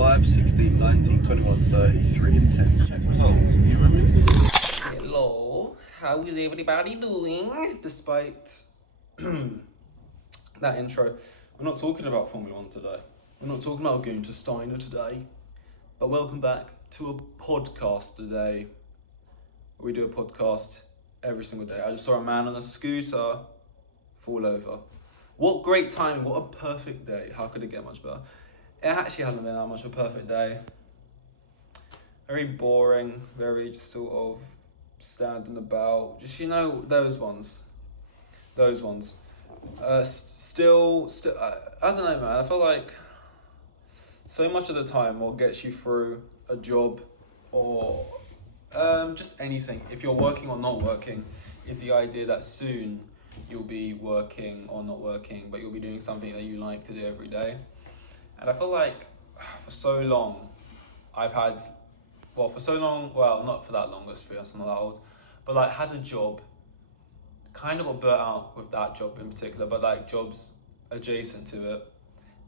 5, 16, 19, 21, 33, and 10. Check results. You remember? Hello, how is everybody doing? Despite that intro, we're not talking about Formula One today. We're not talking about going to Steiner today. But welcome back to a podcast today. We do a podcast every single day. I just saw a man on a scooter fall over. What great timing, what a perfect day. How could it get much better? It actually hasn't been that much of a perfect day. Very boring, very just sort of standing about. Just, those ones. Still, I don't know, man. I feel like so much of the time what gets you through a job or just anything, if you're working or not working, is the idea that soon you'll be working or not working, but you'll be doing something that you like to do every day. And I feel like for so long, not for that long, let's be honest, I'm not that old, but like had a job, kind of got burnt out with that job in particular, but like jobs adjacent to it,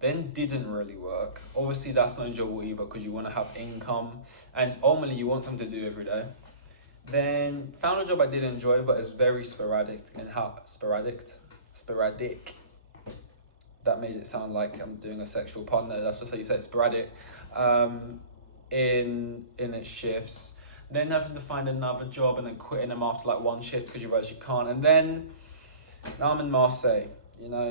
then didn't really work. Obviously that's no job either, because you want to have income and ultimately you want something to do every day. Then found a job I did enjoy, but it's very sporadic. That made it sound like I'm doing a sexual pun there. That's just how you say it, sporadic. In its shifts. Then having to find another job and then quitting them after like one shift because you realise you can't. And then now I'm in Marseille,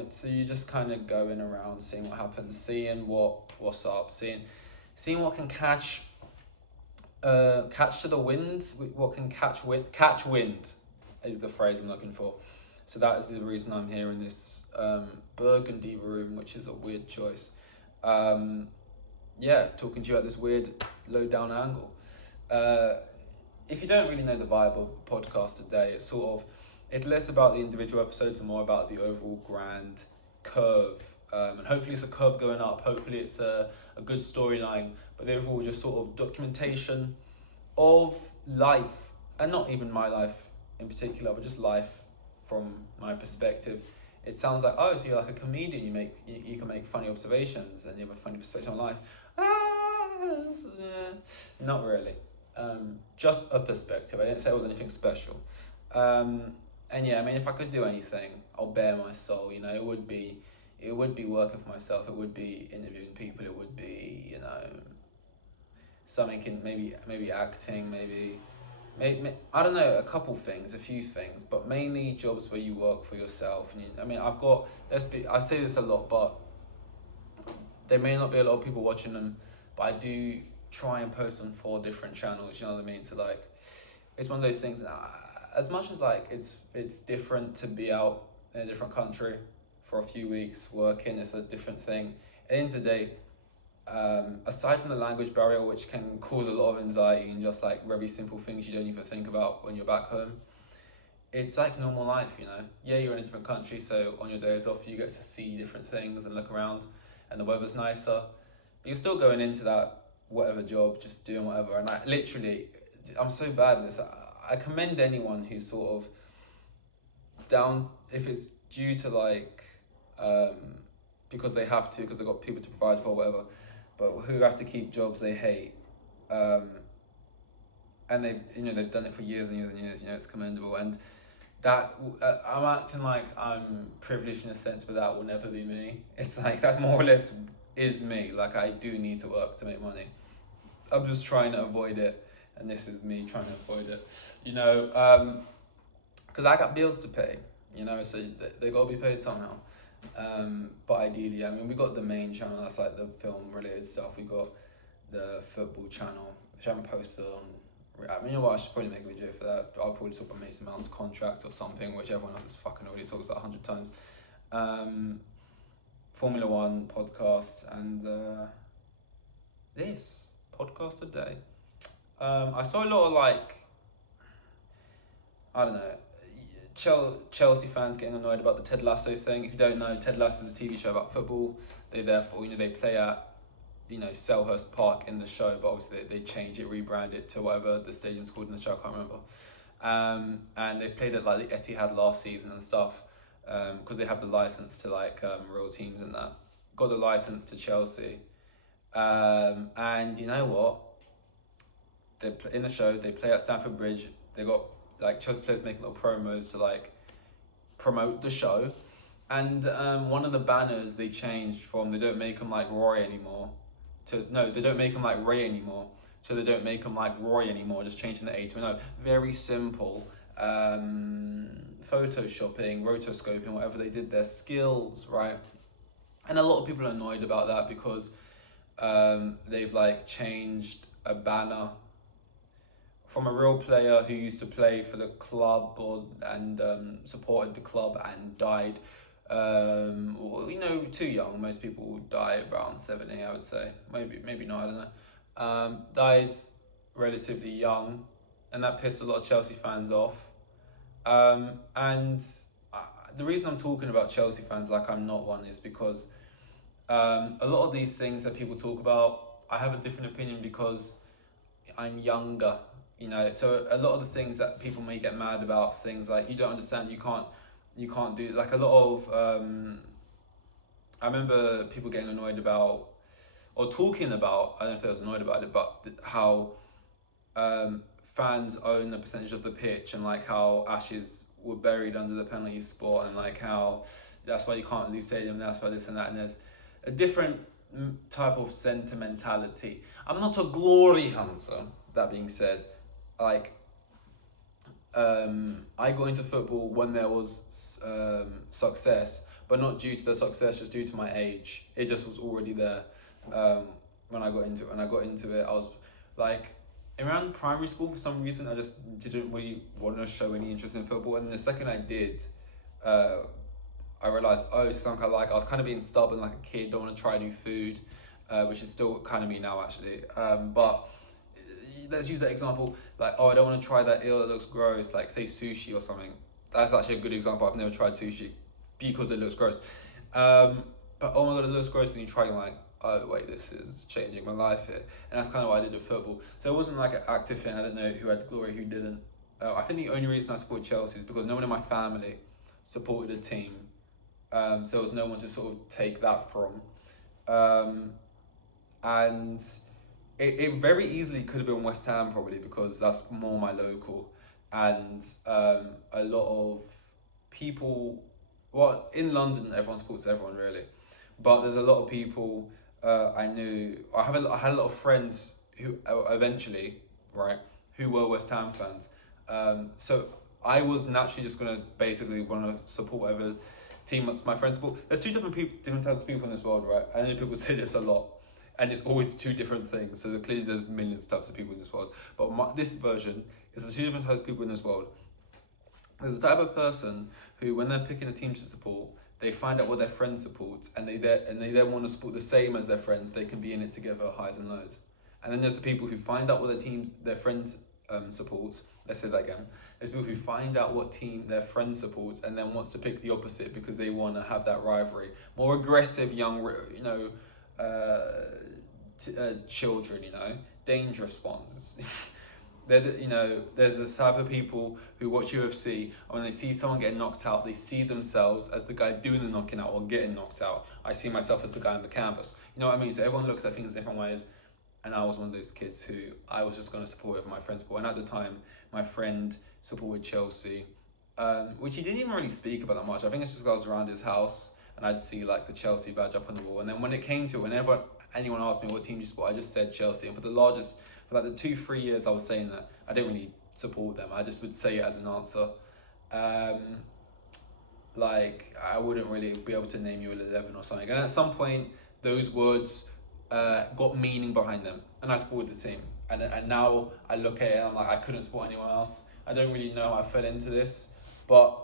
so you just kind of going around, seeing what happens, seeing what's up, seeing what can catch to the wind, what can catch wind is the phrase I'm looking for. So that is the reason I'm here in this burgundy room, which is a weird choice. Talking to you at this weird low down angle. If you don't really know the vibe of the podcast today, it's less about the individual episodes and more about the overall grand curve. And hopefully it's a curve going up, hopefully it's a good storyline, but the overall just sort of documentation of life, and not even my life in particular, but just life from my perspective. It sounds like, so you're like a comedian, you can make funny observations and you have a funny perspective on life. Not really. Just a perspective. I didn't say it was anything special. If I could do anything, I'll bare my soul. It would be working for myself. It would be interviewing people. It would be, something in maybe acting, maybe I don't know, a few things, but mainly jobs where you work for yourself. And I say this a lot, but there may not be a lot of people watching them, but I do try and post on 4 different channels, you know what I mean? So like, it's one of those things, as much as like it's different to be out in a different country for a few weeks working, it's a different thing. At the end of the day, aside from the language barrier, which can cause a lot of anxiety and just like very simple things you don't even think about when you're back home, it's like normal life, Yeah, you're in a different country, so on your days off you get to see different things and look around, and the weather's nicer, but you're still going into that whatever job, just doing whatever. And I'm so bad at this. I commend anyone who's sort of down, if it's due to like because they have to, because they've got people to provide for, whatever, but who have to keep jobs they hate, and they've done it for years and years and years. It's commendable. And that I'm acting like I'm privileged in a sense, but that will never be me. It's like that more or less is me. Like, I do need to work to make money. I'm just trying to avoid it, and this is me trying to avoid it. Because I got bills to pay. So they got to be paid somehow. But ideally, we got the main channel, that's like the film related stuff. We got the football channel, which I haven't posted on. You know what, I should probably make a video for that. I'll probably talk about Mason Mount's contract or something, which everyone else has fucking already talked about 100 times. Formula One podcast, and this podcast today. I saw a lot of I don't know, Chelsea fans getting annoyed about the Ted Lasso thing. If you don't know, Ted Lasso is a TV show about football. They play at Selhurst Park in the show, but obviously they change it, rebrand it to whatever the stadium's called in the show, I can't remember. And they played at like the Etihad last season and stuff, because they have the license to real teams and that. Got the license to Chelsea, And you know what? In the show, they play at Stamford Bridge. They got like Chelsea players making little promos to like promote the show. And one of the banners they changed from, they don't make them like Roy anymore, to no, they don't make them like Ray anymore, so they don't make them like Roy anymore, just changing the A to an O. Very simple. Photoshopping, rotoscoping, whatever they did, their skills, right? And a lot of people are annoyed about that because they've like changed a banner from a real player who used to play for the club and supported the club and died. Well, too young. Most people die around 70, I would say. Maybe not. I don't know. Died relatively young, and that pissed a lot of Chelsea fans off. And the reason I'm talking about Chelsea fans like I'm not one is because a lot of these things that people talk about, I have a different opinion because I'm younger. So a lot of the things that people may get mad about, things like you don't understand, you can't do, like a lot of I remember people getting annoyed about or talking about, I don't know if they was annoyed about it, but how fans own a percentage of the pitch, and like how ashes were buried under the penalty spot, and like how that's why you can't leave stadium, that's why this and that, and there's a different type of sentimentality. I'm not a glory hunter, that being said. Like I got into football when there was success, but not due to the success, just due to my age. It just was already there when I got into it. When I got into it, I was like around primary school. For some reason, I just didn't really want to show any interest in football. And the second I did, I realized, it's something I like. I was kind of being stubborn like a kid, don't want to try new food, which is still kind of me now actually. But let's use that example, like, I don't want to try that, that looks gross, like say sushi or something. That's actually a good example. I've never tried sushi because it looks gross. But oh my god, it looks gross, and you try, and like, oh wait, this is changing my life here. And that's kind of what I did with football. So it wasn't like an active thing. I don't know who had glory, who didn't. I think the only reason I support Chelsea is because no one in my family supported a team. So there was no one to sort of take that from. And it very easily could have been West Ham, probably, because that's more my local. And a lot of people, well, in London, everyone supports everyone, really. But there's a lot of people I knew. I had a lot of friends who eventually, right, who were West Ham fans. So I was naturally just going to basically want to support whatever team that's my friends support. There's different types of people in this world, right? I know people say this a lot, and it's always two different things. So clearly there's millions of types of people in this world. But this version is the two different types of people in this world. There's a type of person who, when they're picking a team to support, they find out what their friend supports, and they then want to support the same as their friends. They can be in it together, highs and lows. And then there's the people who find out what their friend supports. Let's say that again. There's people who find out what team their friend supports, and then wants to pick the opposite because they want to have that rivalry. More aggressive young, children, dangerous ones. There's this type of people who watch UFC, and when they see someone getting knocked out, they see themselves as the guy doing the knocking out or getting knocked out. I see myself as the guy on the canvas. You know what I mean? So everyone looks at things different ways, and I was one of those kids who I was just going to support whoever my friend supported. And at the time, my friend supported Chelsea, which he didn't even really speak about that much. I think it's just because I was around his house, and I'd see like the Chelsea badge up on the wall. And then when it came to it, whenever anyone asked me what team you support, I just said Chelsea. And for like the 2-3 years I was saying that, I didn't really support them. I just would say it as an answer. Like, I wouldn't really be able to name you 11 or something. And at some point, those words got meaning behind them, and I supported the team. And now I look at it and I'm like, I couldn't support anyone else. I don't really know how I fell into this, but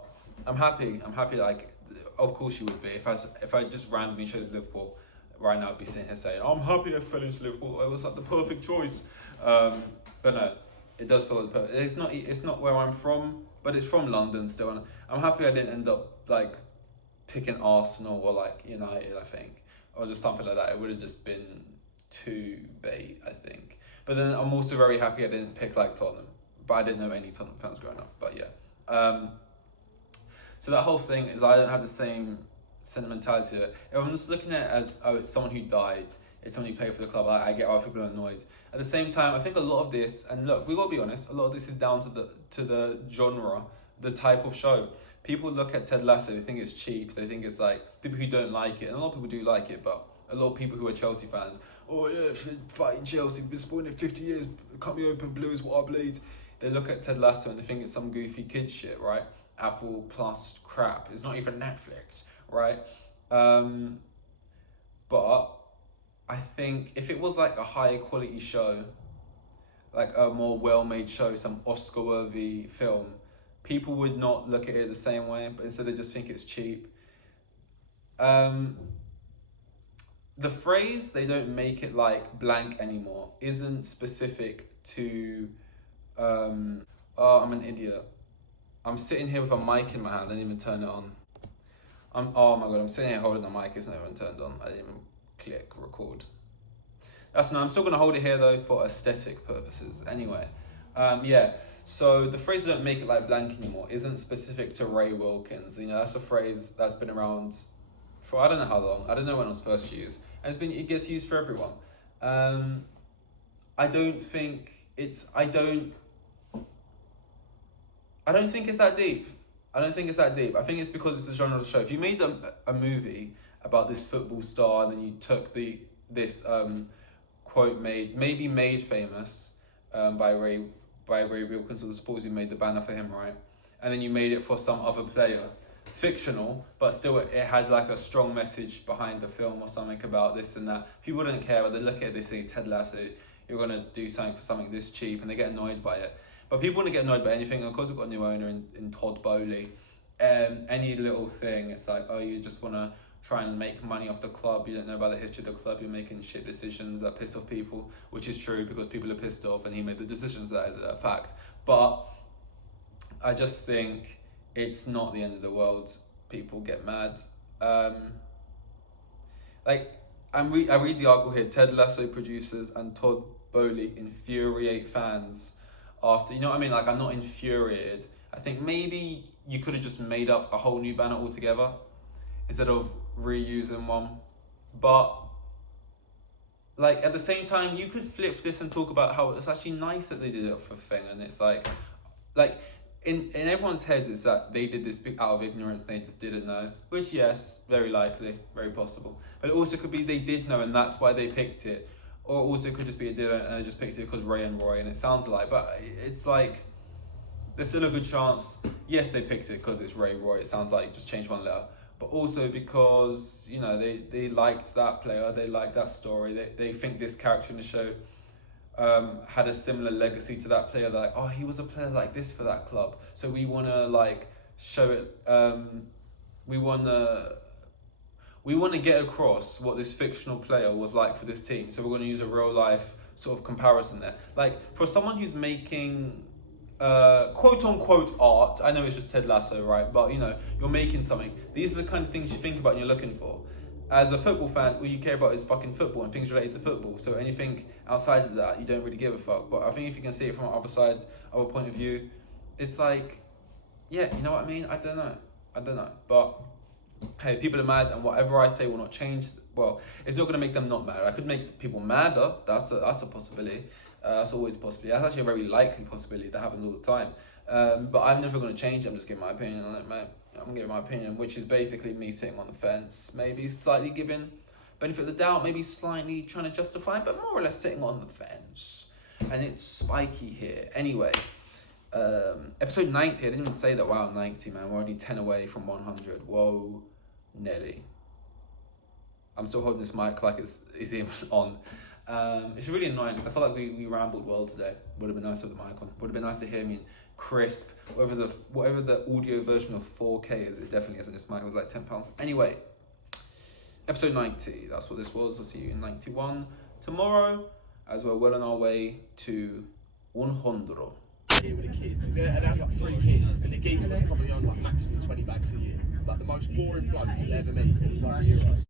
I'm happy. Like, of course you would be. If I just randomly chose Liverpool right now, I'd be sitting here saying, I'm happy I fell into Liverpool. It was like the perfect choice. But no, it does feel like the perfect. It's not where I'm from, but it's from London still. And I'm happy I didn't end up like picking Arsenal or like United, I think, or just something like that. It would have just been too bait, I think. But then I'm also very happy I didn't pick like Tottenham, but I didn't know any Tottenham fans growing up. But yeah. So that whole thing is, I don't have the same sentimentality to it. If I'm just looking at it as, it's someone who died, it's only play for the club. I get why people are annoyed. At the same time, I think a lot of this, and look, we gotta be honest, a lot of this is down to the genre, the type of show. People look at Ted Lasso, they think it's cheap, they think it's like, people who don't like it, and a lot of people do like it, but a lot of people who are Chelsea fans, oh yeah, fighting Chelsea, been supporting it 50 years, cut me open, blue is what I bleed. They look at Ted Lasso and they think it's some goofy kid shit, right? Apple Plus crap. It's not even Netflix, right? But I think if it was like a higher quality show, like a more well-made show, some Oscar-worthy film, people would not look at it the same way, but instead they just think it's cheap. The phrase "they don't make it like blank anymore" isn't specific to. Oh, I'm an idiot. I'm sitting here with a mic in my hand. I didn't even turn it on. Oh my god! I'm sitting here holding the mic. It's not even turned on. I didn't even click record. That's no. I'm still gonna hold it here though for aesthetic purposes. Anyway, yeah. So the phrase "don't make it like blank anymore" isn't specific to Ray Wilkins. You know, that's a phrase that's been around for I don't know how long. I don't know when it was first used, and it gets used for everyone. I don't think it's I don't think it's that deep. I don't think it's that deep. I think it's because it's the genre of the show. If you made a movie about this football star and then you took this quote made famous by Ray Wilkins of the Sports, who made the banner for him, right? And then you made it for some other player, fictional, but still it had like a strong message behind the film or something about this and that. People wouldn't care, but they look at it, they say, Ted Lasso, you're gonna do something for something this cheap, and they get annoyed by it. But people want to get annoyed by anything, and of course we've got a new owner in Todd Bowley. Any little thing, it's like, oh, you just want to try and make money off the club, you don't know about the history of the club, you're making shit decisions that piss off people, which is true because people are pissed off and he made the decisions, that is a fact. But I just think it's not the end of the world. People get mad. I read the article here, Ted Lasso producers and Todd Bowley infuriate fans after, you know what I mean? Like, I'm not infuriated. I think maybe you could have just made up a whole new banner altogether instead of reusing one. But like at the same time, you could flip this and talk about how it's actually nice that they did it for a thing, and it's like in everyone's heads it's that they did this out of ignorance and they just didn't know, which yes, very likely, very possible. But it also could be they did know and that's why they picked it. Or also it could just be it didn't and they just picked it because Ray and Roy, and it sounds like, but it's like, there's still a good chance, yes, they picked it because it's Ray Roy, it sounds like just change one letter, but also because, you know, they liked that player, they liked that story, they think this character in the show had a similar legacy to that player. They're like, oh, he was a player like this for that club, so we want to like show it, we want to get across what this fictional player was like for this team, so we're going to use a real life sort of comparison there. Like for someone who's making quote unquote art, I know it's just Ted Lasso, right, but you know, you're making something, these are the kind of things you think about and you're looking for. As a football fan, all you care about is fucking football and things related to football, so anything outside of that you don't really give a fuck. But I think if you can see it from the other side, other point of view, it's like, yeah, you know what I mean? I don't know, but hey, people are mad, and whatever I say will not change. Well, it's not going to make them not mad. I could make people madder. That's a possibility. That's always a possibility. That's actually a very likely possibility that happens all the time. But I'm never going to change it. I'm just giving my opinion on it, mate. I'm giving my opinion, which is basically me sitting on the fence, maybe slightly giving benefit of the doubt, maybe slightly trying to justify, but more or less sitting on the fence. And it's spiky here. Anyway, episode 90. I didn't even say that. Wow, 90, man. We're only 10 away from 100. Whoa, Nelly. I'm still holding this mic like it's even on. It's really annoying because I feel like we rambled well today. Would have been nice to have the mic on. Would have been nice to hear me crisp. Whatever the audio version of 4K is, it definitely isn't. This mic was like £10. Anyway, episode 90. That's what this was. I'll see you in 91 tomorrow, as we're well on our way to 100. Here with the kids, and they had like 3 kids, and the geezer was probably on like maximum 20 bags a year. Like the most boring bloke you'll ever meet. He was like a hero.